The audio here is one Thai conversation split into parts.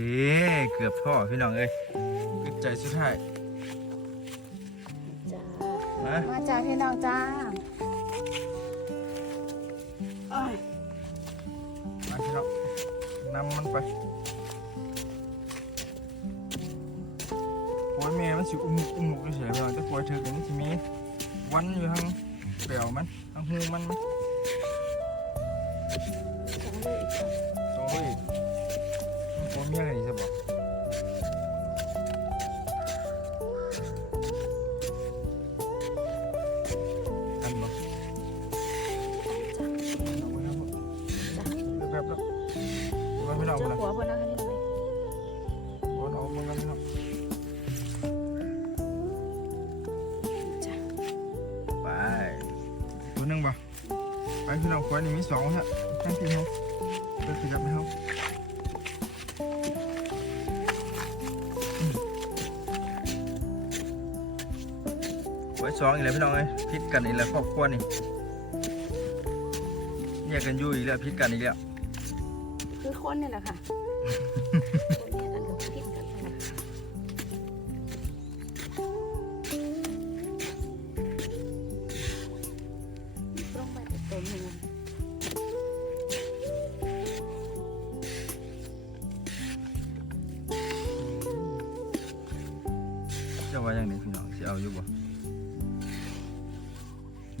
เอ๊เกือบพ่อพี่น้องเอ้ยอึดใจสุดท้ายจ้ามามาจ้าพี่น้องจ้าโอ้ยมาพี่น้องนำมันไปปล่อยแม่มันสิอุ้มมุกอุ้มมุกเฉยๆพี่น้องแต่ปล่อยเธอกันมันสิมีวันอยู่ทางเปลี่ยวมันทางหูมันมัน ของเลยอีก เอาเจ้าละหัวพนนะคะนี่หน่อยว่าเอามันกันไม่เอาจ้ะไปตัวหนึ่งป่ะไปพี่น้องควายนี่มีสองฮะทั้งที่เขาไปขยับให้เขาไว้สองอีกแล้วพี่น้องเอ้ยพิษกันอีกแล้วครอบครัวนี่แยกกันอยู่อีกแล้วพิษกันอีกแล้ว คือคนเนี่ยแหละค่ะคนเนี่ยกันกับพิษกันนี่แหละค่ะลงไปแต่ตัวหนึ่งจะว่าอย่างนี้พี่น้องสิเอาอยู่บ่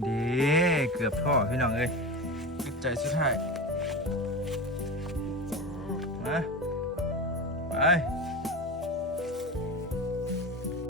เด้เกือบพ่อพี่น้องเอ้ยอึดใจสุดท้าย 哎哎